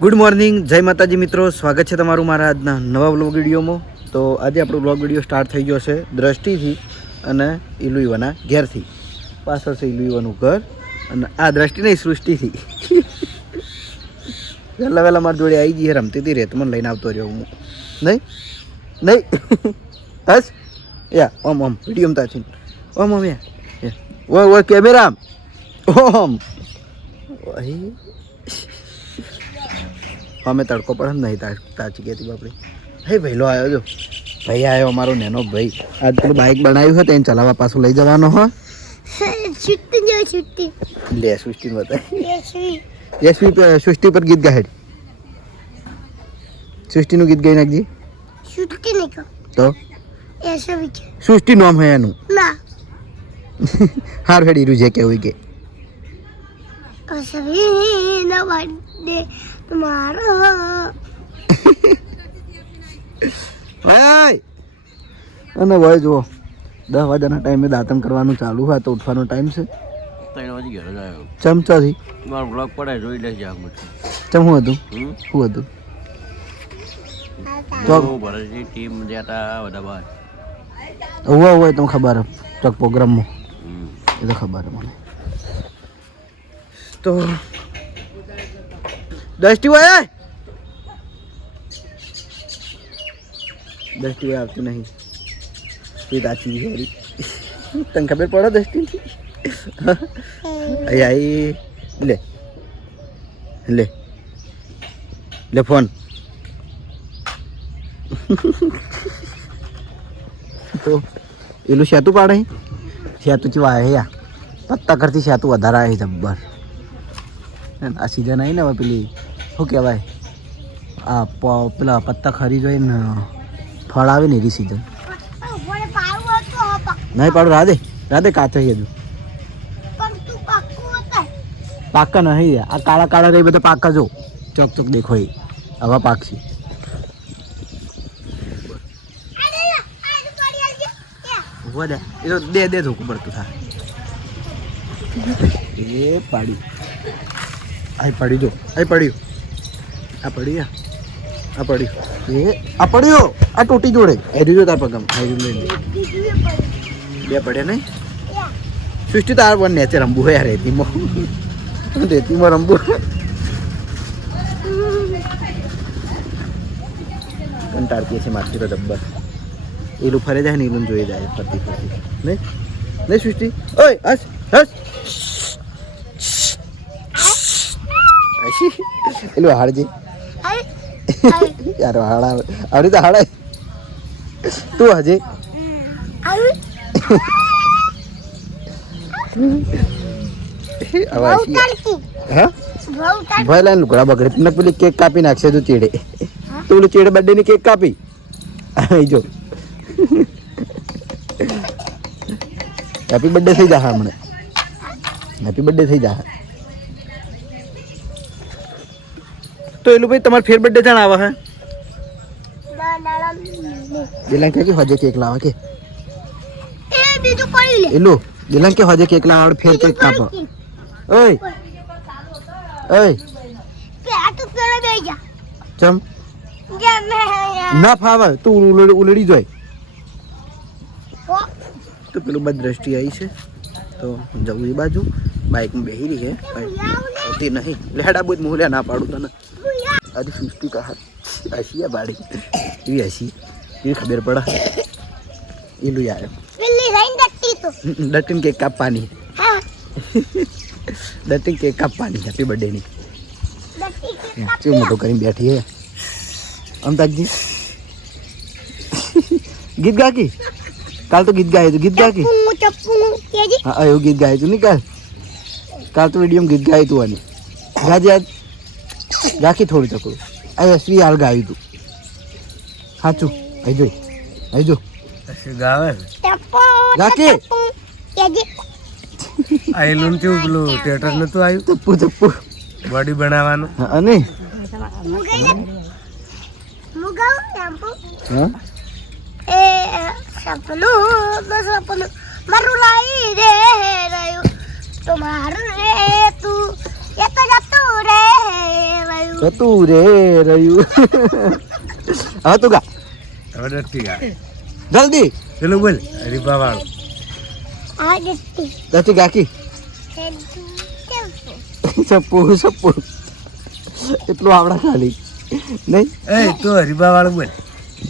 Good morning, જય માતાજી મિત્રો. સ્વાગત છે તમારું મારા આજના નવા વ્લોગ વિડીયોમાં. તો આજે આપણો વ્લોગ વિડીયો સ્ટાર્ટ થઈ ગયો છે દ્રષ્ટિથી અને ઇલુઈવાના ઘેરથી. પાછળ છે ઇલુઈવાનું ઘર અને આ દ્રષ્ટિ નહીં, સૃષ્ટિથી. વહેલા વહેલા મારી જોડે આવી ગઈ રમતી હતી રે, તો મને લઈને આવતો રહ્યો હું. નહીં નહીં બસ યા ઓમ ઓમ વિડીયો તાછી ઓમ ઓમ યા ઓ કેમેરા ઓમ અમે તડકો પડે ને નહીં તાચી કહેતી બાપડી. હે ભાઈલો આવ્યો જો, ભાઈ આવ્યો અમારો નેનો ભાઈ. આજ પેલું બાઇક બનાવ્યું હોય તો એને ચલાવવા પાછું લઈ જવાનો હો. લે સૃષ્ટિ બતાય સૃષ્ટિ પર ગીત ગાહેડ. સૃષ્ટિનું ગીત ગાઈ નાખજી. તો સૃષ્ટિ નામ હે એનું. હાર હેડી રૂ જે કેવું કે તમારો અને ભાઈ જુઓ 10 વાગ્યાના ટાઈમે દાંતણ કરવાનું ચાલુ હોય તો ઉઠવાનો ટાઈમ છે 3 વાગે ઘરે આવ્યો ચમચાથી. મારો બ્લોગ પડે જોઈ લેજે આમ ચમ શું હતું શું હતું તો ભરતની ટીમ જતા બધા બહાર હોય તમને ખબર ચોક પ્રોગ્રામમાં એ તો ખબર મને. તો દસ્તી હોય દસ્તી હોય આવતી નહીં એ તાચી સારી તને ખબર પડે દસ્તી અહીંયા લે લે લે ફોન. તો એલું શેતું પાડે શેતું ચીવા આવે યા પત્તા કરતી શેતું વધારે આવે જબ્બર. આ સિઝન આવી ને હવે પેલી શું કહેવાય આ પેલા પત્તા ખરી જોઈને ફળ આવે ને એવી સિઝન. નહીં પાડું રાધે કાચો છે હજુ પાકા નહીં. આ કાળા કાળા રહી બધા પાકા જો ચોક ચોક દેખો એ હવે પાકશી. એ તો દે ધોકું પડતું થાય એ પાડી. આ પડી જો આ પડ્યું આ પડી આ પડ્યું એ આ પડ્યો આ ટોટી જોડે એ જો તાર પગમ બે પડ્યા નહીં. સૃષ્ટિ તાર પણ નેચે રમવું હોય રેતીમાં રમવું કંટાળતી છે મારતી તો જબ્બર. એલું ફરે જાય ને એલું જોઈ જાય ફરતી ફરતી નહીં નહીં સૃષ્ટિ ઓય હસ હસ એલું હાડજી યાર હાડા આવડી તો હાડા તું હજી ભાઈ લાઈન લુકડા બગડે તને પેલી કેક કાપી નાખશે તું ચેડે તું પેલી ચેડે બર્થડે ની કેક કાપી જો હેપી બર્થડે થઈ જા હમણાં હેપી બર્થડે થઈ જા. તો એલું ભાઈ તમારે ફેર બર્થડે જાણ આવે હે દિલાંગ કે હજે કેક લાવે કે એલું દિલાંગ કે હજે કેક લાવે ફેર કેક કાપો. ઓય ઓય ચમ ના ફાવે તું ઉલડી જોય. તો પેલું બધ દ્રષ્ટિ આવી છે તો જવું એ બાજુ બાઇકમાં બેહી રહી છે હોતી નહીં લેડા બુધ મોહલ્યા ના પાડું તને. આજે 50 का हसी है बाड़ी ये हसी ये खबर पड़ा ये लो यार डटिन केक का पानी डटिन केक का पानी हैप्पी बर्थडे ની ચો મોટો કરીને બેઠી હે અમતાજી ગીત ગા કી કાલ તો ગીત ગાય તો ગીત ગા કી હા એવું ગીત ગાય તું નહીં કાલ તો વિડીયો ગીત ગાય તું આની ગાજે રાખી થોડું ચકડું આ એસવી હાલ ગાયું તું સાચું અહીં જો ગાવે રાખી આયલું થયું પેલું થિયેટર નતું આવ્યું ચપ્પુ બોડી બનાવવાનું અને સપનું મારું લાઈ રે રહ્યું તમારું રે તું જતું રે રહ્યું. હવે તું ગા હવે નથી ગા જલ્દી. પેલું બોલ હરીબા વાળું. દસી ગાકી સપ્પુ સપ્પુ એટલું આવડા ખાલી નહીં. એ તું હરીબા વાળું બોલ.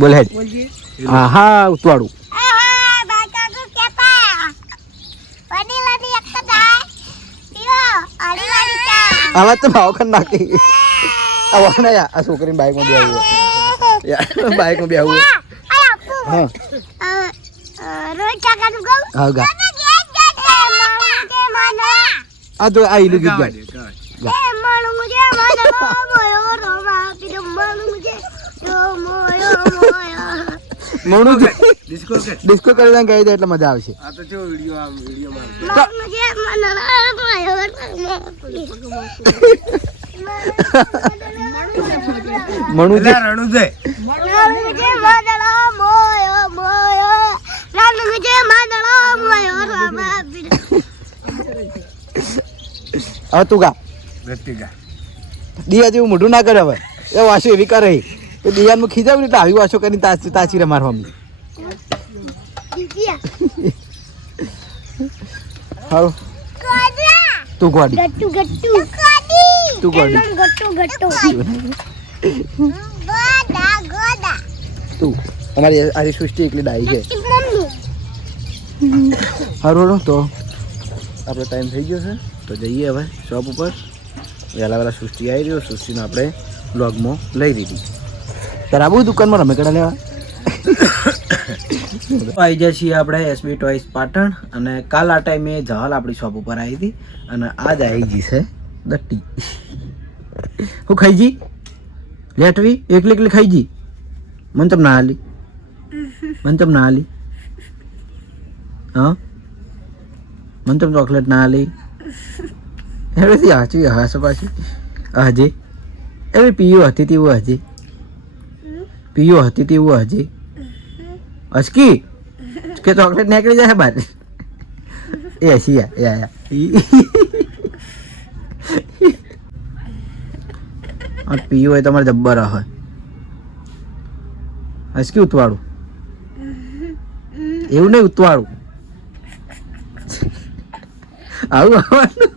બોલ હેડ. હા હા ઉતવાડું. આવા તો ભાવ ખન નાખી આવા ના યાર. આ છોકરીને બાઈકમાં બેવું યાર, બાઈકમાં બેવું. હા હા ગા આ તો આ ઈલું ગીત ગાય. મોણું ડિસ્કો કરી ગાઈ દે એટલે મજા આવશે. આ તો જો વિડિયો આ વિડિયો માં મણું જે રણું છે. હવે તું ગા. નથી ગા દિયા જેવું મોઢું ના કરે હવે. એ વાસો એવી કરે તો દિયામાં ખીજાવ ને એટલે આવી વાસો કરીને તાચી રે મારવા મમ્મી. હાલો તું ગોડી તું ગોડી તું અમારી આરી સૃષ્ટિ એકલી ડાઈ છે. હારું તો આપણો ટાઈમ થઈ ગયો છે તો જઈએ હવે શોપ ઉપર. વહેલા વહેલા સૃષ્ટિ આવી રહ્યો. સૃષ્ટિને આપણે બ્લોગમાં લઈ લીધી. તારે આવું દુકાનમાં રમેકડા લેવા આવી જાય છીએ આપણે એસબી ટોયસ પાટણ. અને કાલ આ ટાઈમે જહાલ આપણી શોપ ઉપર આવી હતી અને આજ આવી ગઈ છે દટ્ટી. હું ખાઈ જી લેટવી એકલી એકલી ખાઈ જી. મને તમ ના હાલી મને તમ ના હાલી. હા મને તમ ચોકલેટ ના હાલી. એવી હાચી હાસો પાછી હજી એવી પીયું હતી તેવું હજી પીયું હતી તેવું હજી અસકી કે ચોકલેટ નીકળી જાય બહાર. એ હસી યા પીયું હોય તમારે જબ્બર હોય. હસકી ઉતવાળું એવું નહીં ઉતવાળું આવું આવવાનું.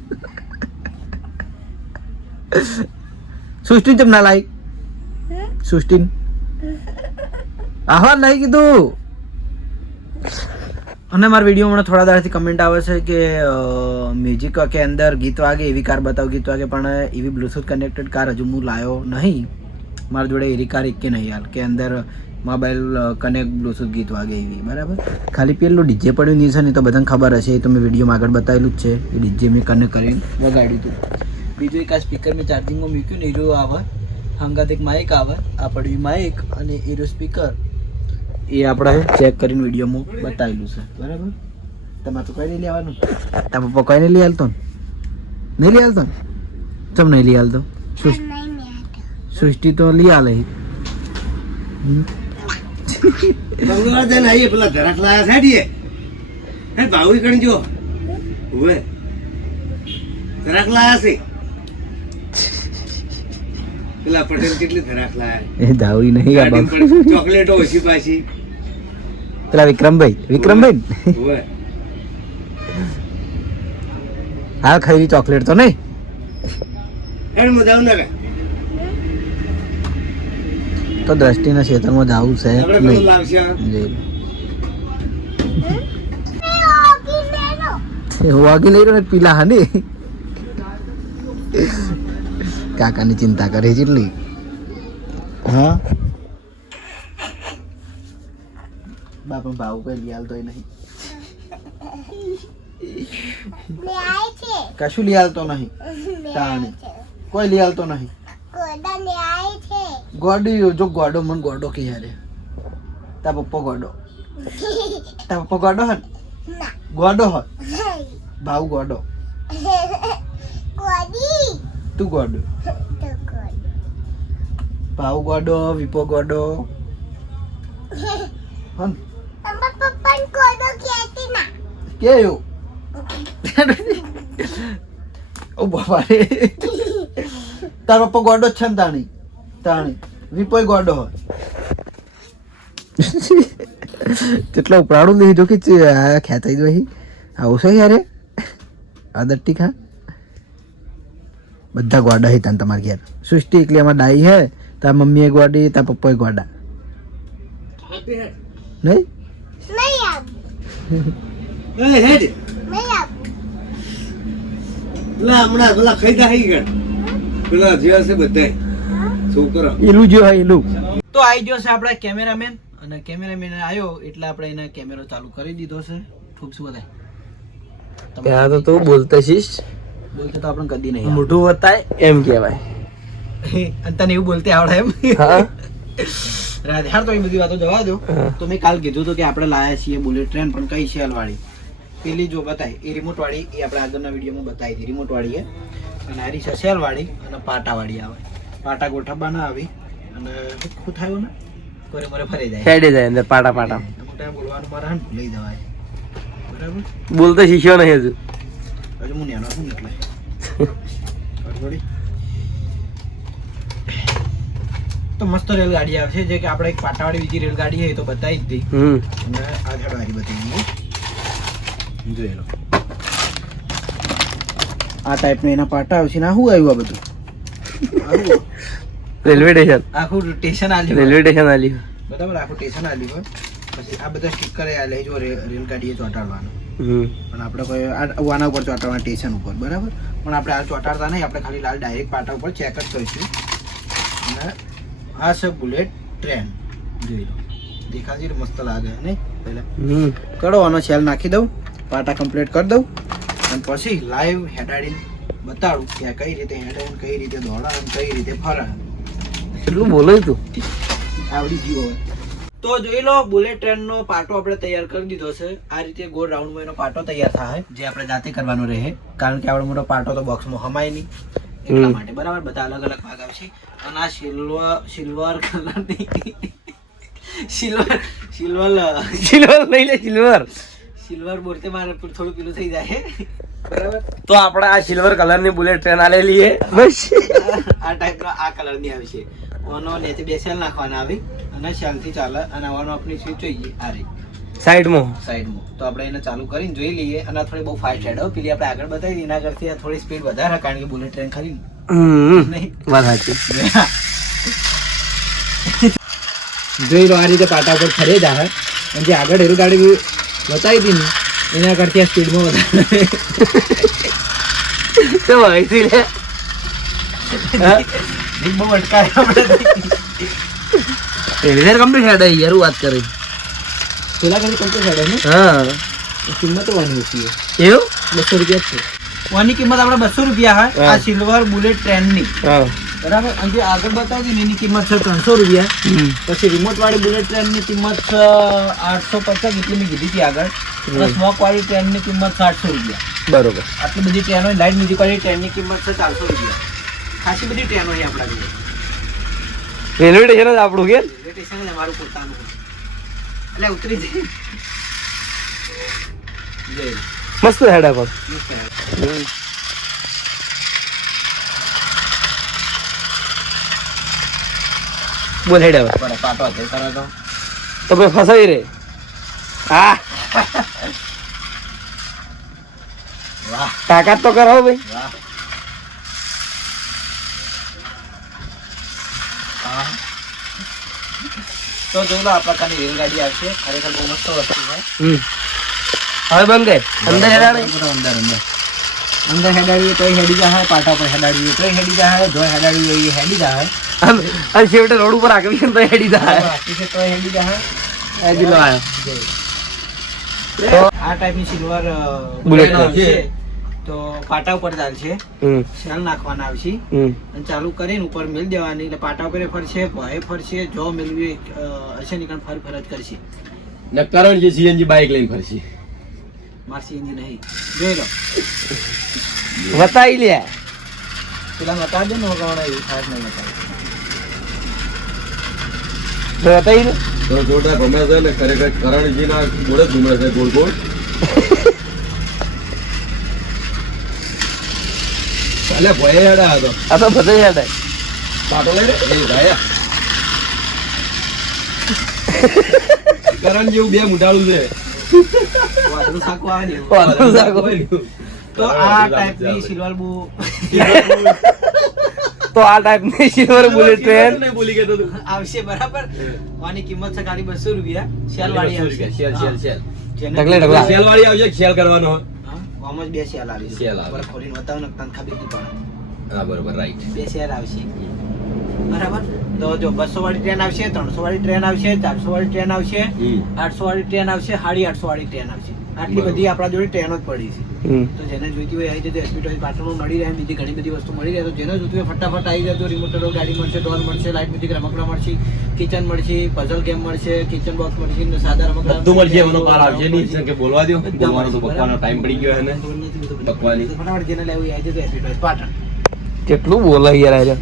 સૃષ્ટિ ચમ ના લાઈ સૃષ્ટિ આહવા નહીં કીધું. અને મારા વિડીયોમાં થોડા દાડાથી કમેન્ટ આવે છે કે મ્યુઝિક કે અંદર ગીત વાગે એવી કાર બતાવો ગીત વાગે, પણ એવી બ્લુટૂથ કનેક્ટેડ કાર હજુ હું લાવ્યો નહીં. મારા જોડે એવી કાર એક કે નહીં હાલ કે અંદર મોબાઈલ કનેક્ટ બ્લુટૂથ ગીત વાગે એવી. બરાબર ખાલી પેલું ડીજે પડ્યું નહીં છે ને તો બધાને ખબર હશે. એ તો મેં વિડીયોમાં આગળ બતાવેલું જ છે. એ ડીજે મેં કનેક્ટ કરીને વગાડ્યું હતું. બીજું એક આ સ્પીકર મેં ચાર્જિંગમાં મૂક્યું ને એરો આવે હંગાત એક માઇક આવે. આ પડ્યું માઇક અને એરો સ્પીકર એ આપણે ચેક કરીને વિડીયોમાં બતાવેલું છે. બરાબર તમારે તો કઈ નહીં લેવાનું. તારા પપ્પા કઈ નહીં લઈ હાલતો ને નહીં લઈ હાલતો ને ચમ નહીં લઈ હાલતો. સૃષ્ટિ તો લઈ હાલે. બંગલા જઈને આવીએ પેલા ધરાક લાયા સાડીએ હે ભાવ ગણજો ઓએ ધરાક લાયા છે પેલા પટેલ કેટલી ધરાક લાયા એ દાવી નહીં આ બાપ. ચોકલેટો ઓછી પાછી પેલા વિક્રમભાઈ ઓએ હા ખાઈ ચોકલેટ તો નહીં એડ મજાવ ના તો દ્રષ્ટિના ક્ષેત્રમાં જવું છે નહીં. વાગી લઈ રહ્યો પીલા હા ને કાકાની ચિંતા કરે જેટલી. હા બાપા ભાવ કઈ લઈ હાલતો નહીં કશું લઈ હાલતો નહીં. તાણે કોઈ લઈ હાલતો નહીં. ગોડી જો ગોડો મન ગોડો કે યાર તા પપ્પા ગોડો હન ગોડો હ ભાવ ગોડો તું ગોડો ભાવ ગોડો વિપો ગોડો હન કે યો ઓ બાપા રે તારો પપ્પા ગોડો જ છે ને તાણી વિપોય ગોડો હોય કેટલા ઉપરાડું નહીં જો કે ખેંચાઈ દો આવું છે યાર આ દટ્ટી ખા બધા ગોડા હે તને તમારે ઘેર સૃષ્ટિ એકલી આમાં ડાઈ હે તાર મમ્મી એક ગોડી તાર પપ્પા એક ગોડા નહીં હેડ હમણાં પેલા ખાઈ ગયા પેલા જે હશે બધા છોકરા એલું જો હા એલું તો આવી ગયો છે આપણા કેમેરામેન અને કેમેરામેન આવ્યો એટલે આપણે એને કેમેરો ચાલુ કરી દીધો છે ખૂબ શું બતાય ત્યાં તો તું બોલતા છીસ બોલતે તો આપણે કદી નહીં મોઢું બતાય એમ કહેવાય અને તને એવું બોલતે આવડે એમ હા રાધે તો એ બધી વાતો જવા દો તો મેં કાલ કીધું હતું કે આપણે લાયા છીએ બુલેટ ટ્રેન પણ કઈ શેલ વાળી પેલી જો બતાય એ રિમોટ વાળી એ આપણે આગળના વિડીયોમાં બતાવી હતી રિમોટ વાળી એ અને આરી છે શેલ વાળી અને પાટા વાળી આવે પાટા ગોઠવવા ના આવી અને શું થયું ને કોરે મરે ફરી જાય હેડે જાય અંદર પાટા પાટા મોટા બોલવાનું મારા લઈ જવાય બરાબર બોલતા શીખ્યો નહીં હજુ હજુ હું નેનો છું ને એટલે થોડી તો મસ્ત રેલગાડી આવે છે જે કે આપણે એક પાટાવાળી બીજી રેલગાડી છે તો બતાવી જ હતી અને આગળ વાળી બતાવી જોઈ લો આ ટાઈપનું એના પાટા આવશે ને આ શું આવ્યું આ બધું રેલવે સ્ટેશન આખું સ્ટેશન આલ્યું રેલવે સ્ટેશન આલ્યું બરાબર આખું સ્ટેશન આલ્યું પછી આ બધા સ્ટીકર આલે જો રેલગાડીએ ચોંટાડવાનું પણ આપણે કોઈ આના ઉપર ચોંટાડવાના સ્ટેશન ઉપર બરાબર પણ આપણે આ ચોંટાડતા નહીં આપણે ખાલી લાલ ડાયરેક્ટ પાટા ઉપર ચેક જ કરીશું અને આ છે બુલેટ ટ્રેન જોઈ લો દેખાતી મસ્ત લાગે નહીં પહેલા કરો આનો સેલ નાખી દઉં પાટા કમ્પ્લીટ કરી દઉં અને પછી લાઈવ હેડાડીને બતાડું કે આ કઈ રીતે હેડાડીને કઈ રીતે દોડાવે કઈ રીતે ફરે કેટલું બોલે તું આવડી ગયો હોય તો જોઈ લો બુલેટ ટ્રેનનો પાટો આપણે તૈયાર કરી દીધો છે આ રીતે ગોળ રાઉન્ડમાં એનો પાટો તૈયાર થાય જે આપણે જાતે કરવાનો રહે કારણ કે આવડો મોટો પાટો તો બોક્સમાં હમાય નહીં એટલા માટે બરાબર બધા અલગ અલગ ભાગ આવશે અને આ સિલ્વર કલરની સિલ્વર લઈ લે સિલ્વર બોલતે મારે થોડું પેલું થઈ જાય બરાબર તો આપણે આ સિલ્વર કલરની બુલેટ ટ્રેન આલેલી છે બસ આ ટાઈપનો આ કલરની આવે છે ઓનો નીચે બે સેલ નાખવાના આવી અને સેલથી ચાલે અને ઓનો આપણી સ્વિચ જોઈએ આ રહી સાઈડમાં તો આપણે એને ચાલુ કરીને જોઈ લઈએ અને આ થોડી બહુ ફાસ્ટ હેડ પેલી આપણે આગળ બતાવી દીધી એના કરતી આ થોડી સ્પીડ વધારે કારણ કે બુલેટ ટ્રેન ખરી નહીં વાત સાચી જોઈ લો આ રીતે પાટા પર ફરે જ આવે અને જે આગળ રેલગાડી બતાવી હતી ને એના કરતી આ સ્પીડમાં વધારે તો ભાઈ લે બહુ અટકાય આપણે રેલવે કમ્પ્લીટ હેડ યાર વાત કરી પેલા કદી કમ્પ્લીટ હેડ ને હા કિંમત વાની ઓછી એવું 200 રૂપિયા છે વાની કિંમત આપણે 200 રૂપિયા હોય આ સિલ્વર બુલેટ ટ્રેનની હા બરાબર અને જે આગળ બતાવી દીધી એની કિંમત છે 300 રૂપિયા પછી રિમોટ વાળી બુલેટ ટ્રેનની કિંમત છે 850 જેટલી મેં કીધી હતી આગળ અને સ્મોક વાળી ટ્રેનની કિંમત 700 રૂપિયા બરોબર આટલી બધી ટ્રેનો લાઇટ મ્યુઝિક વાળી ટ્રેનની કિંમત છે 400 રૂપિયા ખાસી બધી ટ્રેનો છે આપણા ઘરે રેલવે સ્ટેશન જ આપણું કે રેલવે સ્ટેશન જ અમારું પોતાનું એટલે ઉતરી જઈ મસ્ત હેડા પણ બોલ હેડા પાટો હતો કરો તો તમે ફસાઈ રે હા વાહ તાકાત તો કરો ભાઈ વાહ તો જોઈ લો આ પ્રકારની રેલગાડી આવશે ખરેખર બહુ મસ્ત વસ્તુ હોય હવે બંધ ગઈ અંદર હેડાડે અંદર હેડાડીએ તોય હેડી જાય પાટા પર હેડાડીએ તોય હેડી જાય જો હેડાડી હોય એ હેડી જાય અને છેવટે રોડ ઉપર આગળ છે તો હેડી જાય તોય હેડી જાય એ દિલો આવ્યો તો આ ટાઈપની સિલ્વર બુલેટ છે તો પાટા ઉપર ચાલશે સેલ નાખવાના આવશે અને ચાલુ કરીને ઉપર મેલ દેવાની એટલે પાટા ઉપર ફરશે ભય ફરશે જો મેળવી હશે ને ફર જ કરશે નકારણ જે સીએનજી બાઇક લઈને ફરશી માર સીએનજી નહીં જોઈ લો બતાવી લે પેલા બતા દે ને વગાવડા એવું ખાસ નહીં બતાવે બતાવી લે તો જોડા ગમે છે ને ખરેખર કરણજીના જોડે જ ઘૂમે છે ગોળ ગોળ અલે ભોય હેડા હતો આ તો બધે યાદ આવે. પાટો લઈ રે એ ભાઈ કરણ જેવું બે મુઢાળું છે વાદળું શાકવા આવે ને એવું. વાંધો સાકો. તો આ ટાઈપની સિલ્વર બુ તો આ ટાઈપની સિલ્વર બુલેટ ટ્રેન નહીં બોલી ગયો તું આવશે બરાબર. આની કિંમત છે ખાલી 200 રૂપિયા. શેલ વાળી આવશે. શેલ શેલ શેલ જેને- ઢગલે ઢગલા. શેલ વાળી આવશે કે શેલ કરવાનો હા, આમાં જ બે શેલ આવી છે. શેલ આવે. બરાબર, ખોલીને બતાવો ને તને ખબર નહીં પડે. હા બરોબર રાઈટ બે શેલ આવશે બરાબર. તો જો 200 વાળી ટ્રેન આવશે, 300 વાળી ટ્રેન આવશે, 400 વાળી ટ્રેન આવશે, 800 વાળી ટ્રેન આવશે, 850 વાળી ટ્રેન આવશે. આટલી બધી આપણા જોડે ટ્રેનો જ પડી છે. તો જેને જોઈતી હોય આવી જતી હોસ્પિટલ પાટણમાં મળી રહે. બીજી ઘણી બધી વસ્તુ મળી રહે. તો જેને જોઈતી હોય ફટાફટ આવી જાય. તો રિમોટ ગાડી મળશે, ડોલ મળશે, લાઇટ મ્યુઝિક રમકડા મળશે, કિચન મળશે, પઝલ ગેમ મળશે, કિચન બોક્સ મળશે, ને સાદા રમકડા બધું મળશે એનો કાલ આવશે નહીં કે બોલવા દો બોલવાનો તો પકવાનો ટાઈમ પડી ગયો છે ને પકવાની. ફટાફટ જેને લેવું એ આવી જતું હોસ્પિટલ પાટણ. કેટલું બોલે યાર આજે.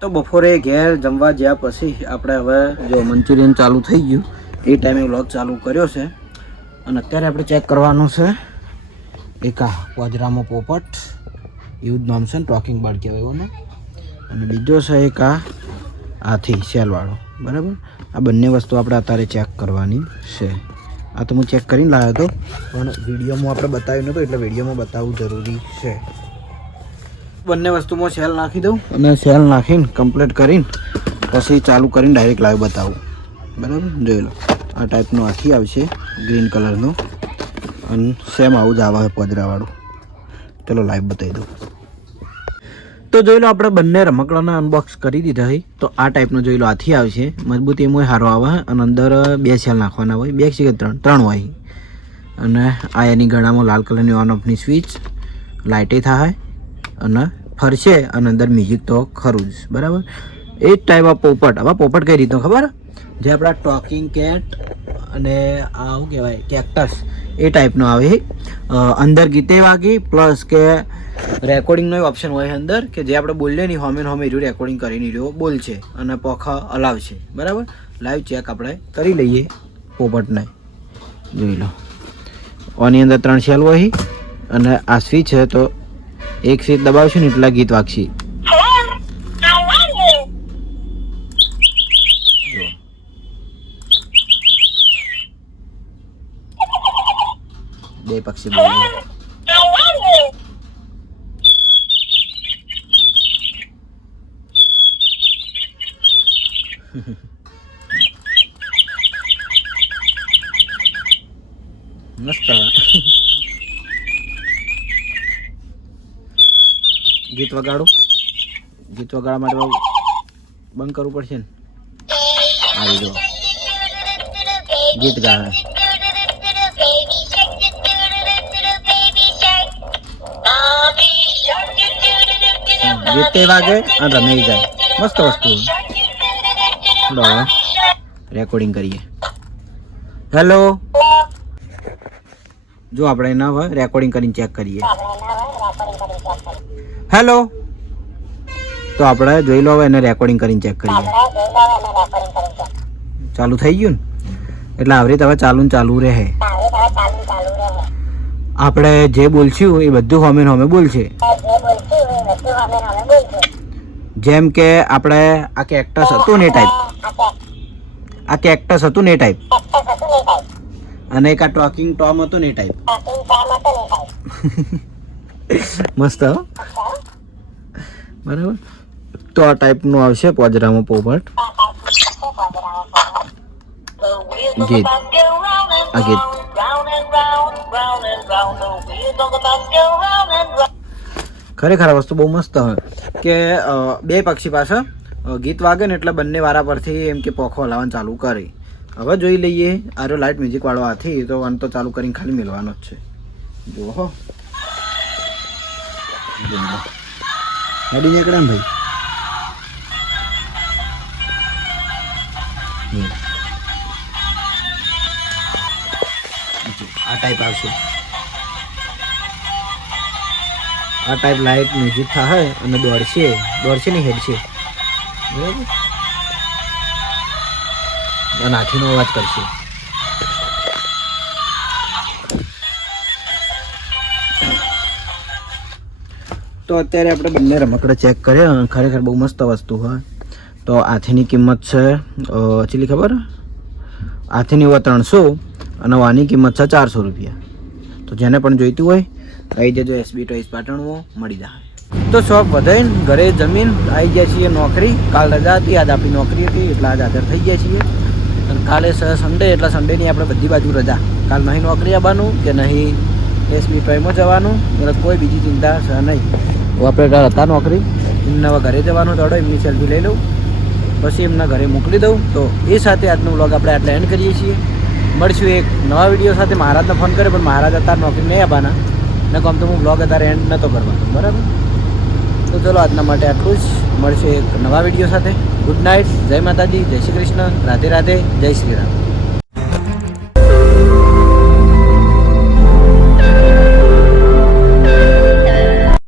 તો બપોરે ઘેર જમવા જ્યાં પછી આપણે હવે જો મંચુરિયન ચાલુ થઈ ગયું એ ટાઈમે વ્લોગ ચાલુ કર્યો છે. અને અત્યારે આપણે ચેક કરવાનું છે એક આ પોજરામો પોપટ એવું જ નામ છે ને, ટોકિંગ બર્ડ કહેવાય એવું ને. અને બીજો છે એક આ હાથી સેલવાળો. બરાબર, આ બંને વસ્તુ આપણે અત્યારે ચેક કરવાની છે. આ તો હું ચેક કરીને લાવ્યો હતો પણ વિડીયોમાં આપણે બતાવ્યું નહોતું એટલે વિડીયોમાં બતાવવું જરૂરી છે. બંને વસ્તુમાં સેલ નાખી દઉં અને સેલ નાખીને કમ્પ્લીટ કરીને પછી ચાલુ કરીને ડાયરેક્ટ લાઈવ બતાવું. બરાબર, જોઈ લો આ ટાઈપનો હાથી આવશે ગ્રીન કલરનો અને સેમ આવું જ આવે પોજરાવાળું. ચલો લાઈવ બતાવી દઉં. તો જોઈ લો આપણે બંને રમકડાના અનબોક્સ કરી દીધા હોય. તો આ ટાઈપનો જોઈ લો હાથી આવશે, મજબૂત એમાં સારો આવે અને અંદર બે સેલ નાખવાના હોય, બે છે કે ત્રણ હોય. અને આ એની ગળામાં લાલ કલરની ઓન ઓફની સ્વિચ, લાઇટે થાય અને ફરશે અને અંદર મ્યુઝિક તો ખરું જ. બરાબર, એ જ ટાઈપ આ પોપટ. હવે પોપટ કઈ રીતનો ખબર, જે આપણા ટોકિંગ કેટ અને આ શું કહેવાય કેક્ટસ એ ટાઈપનો આવે. અંદર ગીતે વાગી પ્લસ કે રેકોર્ડિંગનો ઓપ્શન હોય અંદર કે જે આપણે બોલીએ નહીં હોમે હોમે રહ્યું રેકોર્ડિંગ કરીને રહ્યો બોલશે અને પોખા હલાવશે. બરાબર, લાઈવ ચેક આપણે કરી લઈએ પોપટને. જોઈ લો આની અંદર 3 સેલ હોય અને આ સ્વિચ છે તો એક સ્વિચ દબાવશું ને એટલા ગીત વાગશે. બે પક્ષી બોલે. મસ્ત ગીત વગાડું. ગીત વગાડવા માટે બંધ કરવું પડશે ને. આવી જો ગીત ગાવે. ગીતે વાગે અને રમે જાય. મસ્ત વસ્તુ. રેકોર્ડિંગ કરીએ. હેલો, જો આપણે એના હવે રેકોર્ડિંગ કરીને ચેક કરીએ. હેલો, તો આપણે જોઈ લો હવે એને રેકોર્ડિંગ કરીને ચેક કરીએ. ચાલુ થઈ ગયું ને એટલે આવી રીતે હવે ચાલુ ને ચાલુ રહે. આપણે જે બોલશું એ બધું હોમે હોમે બોલશે. જેમ કે આપણે આ કેક્ટસ હતું ને એ ટાઈપ, આ કેક્ટસ હતું ને એ ટાઈપ, અને એક આ ટોકિંગ ટોમ હતું ને એ ટાઈપ. મસ્ત હો. બરાબર, તો આ ટાઈપનું આવશે પોજરામાં પોપટ. ગીત આ ગીત ખરેખર વસ્તુ બહુ મસ્ત હોય કે બે પક્ષી પાસે ગીત વાગે ને એટલે બંને વારા પરથી એમ કે પોખો હલાવવાનું ચાલુ કરે. હવે જોઈ લઈએ આરો લાઇટ મ્યુઝિક વાળો હાથી તો આને તો ચાલુ કરીને ખાલી મેળવાનો જ છે. જુઓ હો હેડી નીકળે ને ભાઈ. આ ટાઈપ આવશે. આ ટાઈપ લાઇટ મ્યુઝિક થાય અને દોડશે ને હેડશે. બરાબર, અને હાથીનો અવાજ કરશે. તો અત્યારે આપણે બંને રમકડા ચેક કર્યા, ખરેખર બહુ મસ્ત વસ્તુ હોય. તો હાથીની કિંમત છે ચેટલી ખબર? હાથીની હોય 300 અને આની કિંમત છે 400 રૂપિયા. તો જેને પણ જોઈતું હોય આવી જજો એસબી ટોયસ પાટણમાં, મળી જાય. તો શોપ વધાઈને ઘરે જમીન આવી ગયા છીએ નોકરી. કાલ રજા હતી, આજ આપણી નોકરી હતી એટલે આજ હાજર થઈ ગયા છીએ. અને કાલે સન્ડે એટલે સન્ડેની આપણે બધી બાજુ રજા. કાલ નહીં નોકરી આવવાનું કે નહીં એસબી ટોયમાં જવાનું, એટલે કોઈ બીજી ચિંતા છે નહીં. તો આપણે કાલ હતા નોકરી, એમને હવે ઘરે જવાનું થોડો, એમની સેલ્ફી લઈ લઉં પછી એમના ઘરે મોકલી દઉં. તો એ સાથે આજનો વ્લોગ આપણે આટલા એન્ડ કરીએ છીએ. મળશું એક નવા વિડીયો સાથે. મહારાજને ફોન કર્યો પણ મહારાજ અત્યારે નોકરી નહીં આવવાના, ને કામ તો હું વ્લોગ અત્યારે એન્ડ નહોતો કરવાનો, બરાબર. તો ચલો આજના માટે આટલું જ. મળશે એક નવા વિડીયો સાથે. ગુડ નાઇટ, જય માતાજી, જય શ્રી કૃષ્ણ, રાધે રાધે, જય શ્રી રામ.